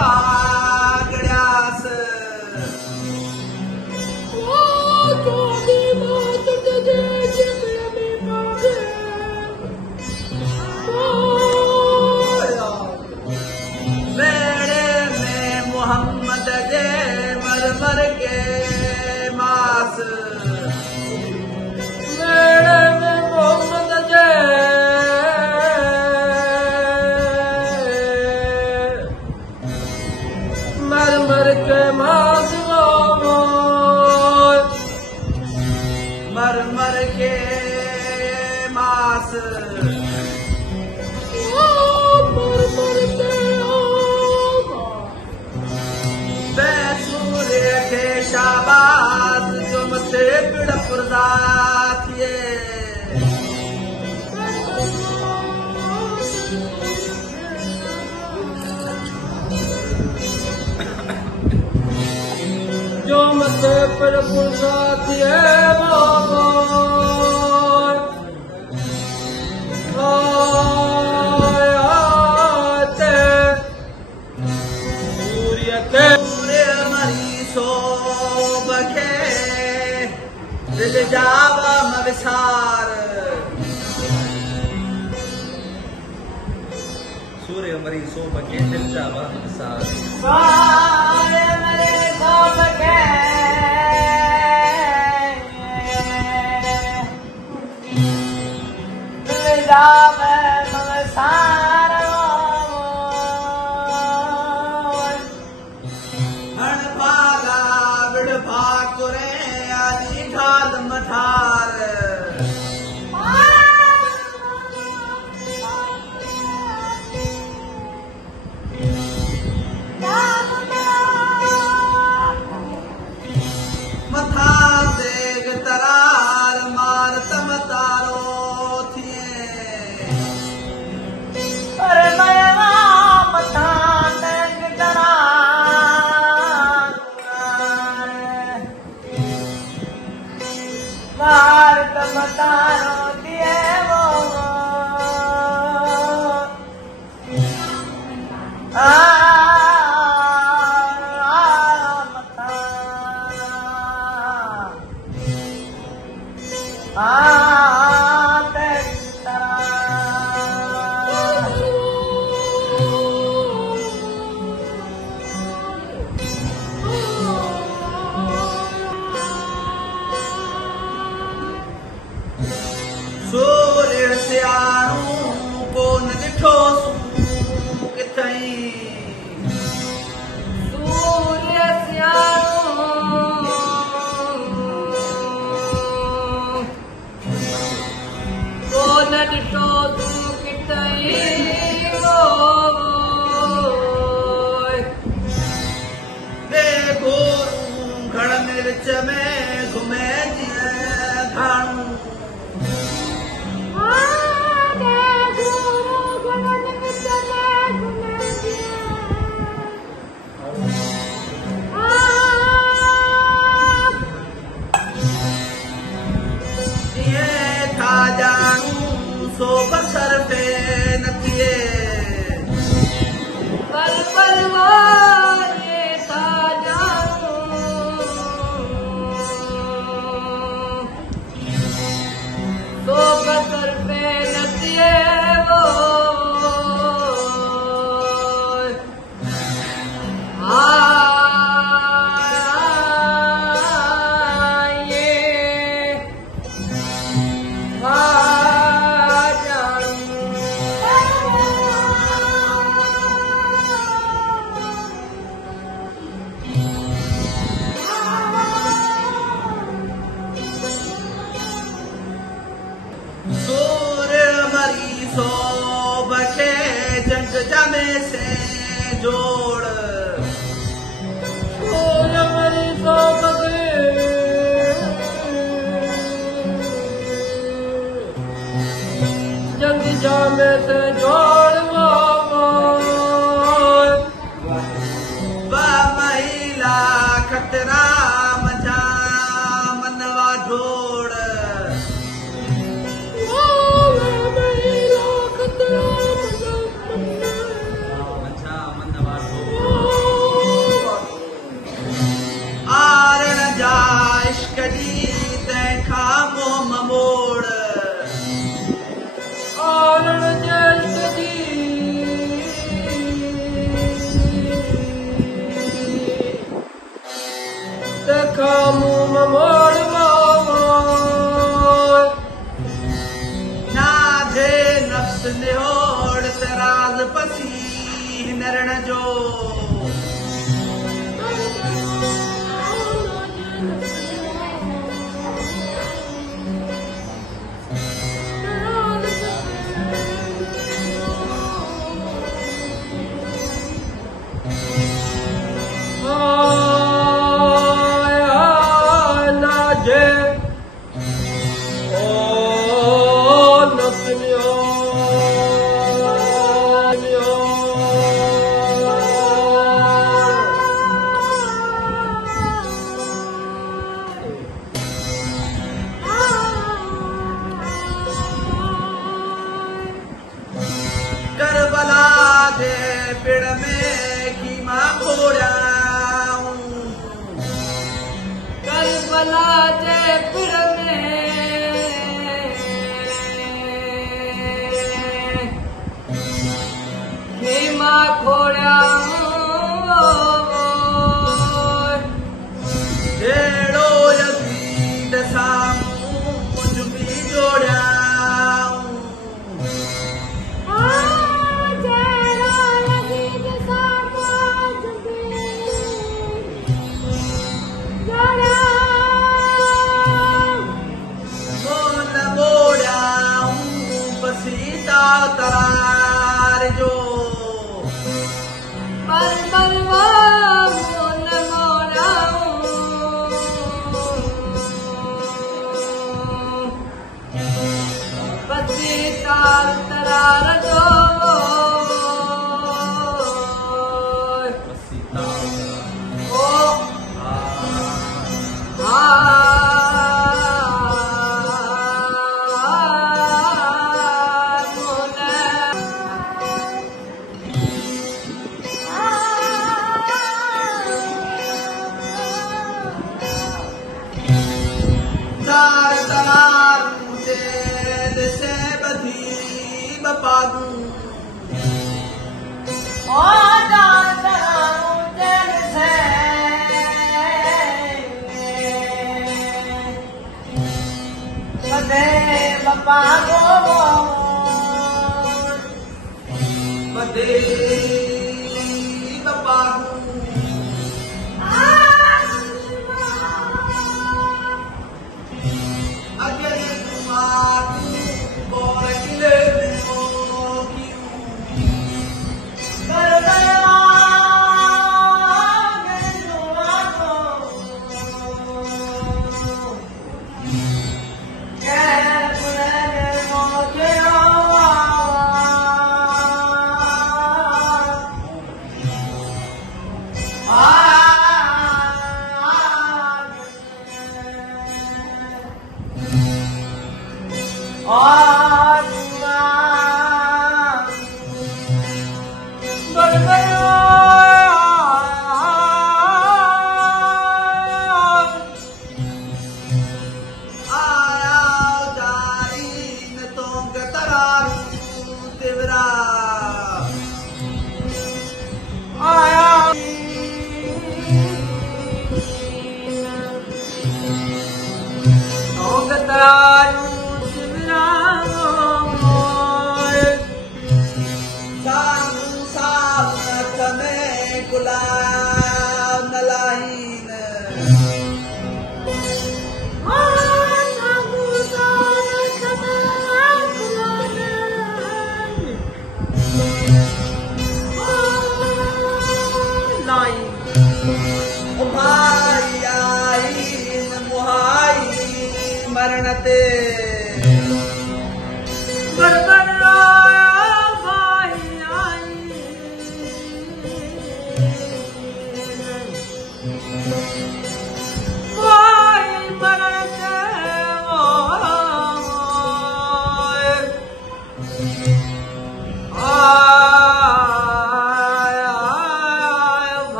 पागड़्यास मेड़े में मोहम्मद जे मर मर के मास मेड़े में मोहम्मद जे मर मर के मास मर मर के मास सूर्य के शाबाश जो मथे पिड़ पुरदा थिए जो मथे पिड़ पुरदा थिए दिल जावा मविसार सूर्य मरी सो बके दिल जावा मविसार सूर्य मरी सो बके दिल जावा मविसार हण भागा बिड़ भाकुरे ढाल मठार मथा देग तरार मार तम तारो थिए अरे मयवा मथा देग तरार मार तम तारो दिए वो सूर्य सियारू को न ॾिठो किथई सूर्य सियारू को न ॾिठो किथई देखो घड़ मिर्च में घुमे जीअं घाणू सो बसर पे नथिए पल पलवारे था सो बसर पे नथिए वो जमे से जोड़ जंग जामे से जोड़ महिला खतरा मजा मनवा जोड़ पसी नरण जो पिड़ में खीमा खोड़ाऊं करबला जे पिड़ में खीमा खोड़ाऊं जेड़ो यज़ीद सामूं कुछ भी जोड़ाऊं तरार जो बलवा मोन मोड़ाऊं पति तार तरार जो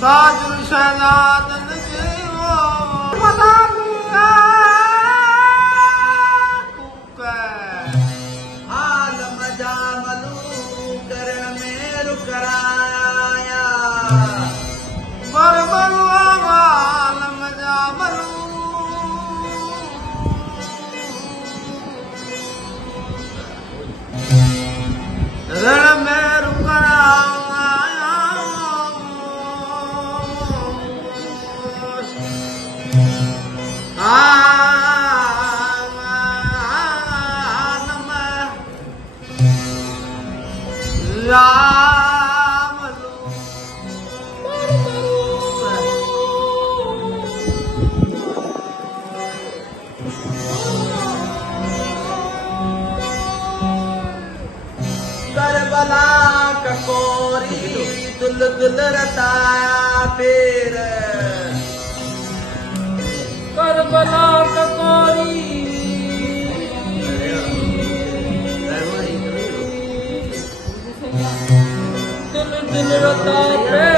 साजुल शहजादन जीवो मदा दूंगा आलम जा मलू करण में रुकराया बरबरू आलम जा मलू रण में रुकराया करबला ककोरी दुल दुल रता पेर करबला ककोरी दिल दिल रता पे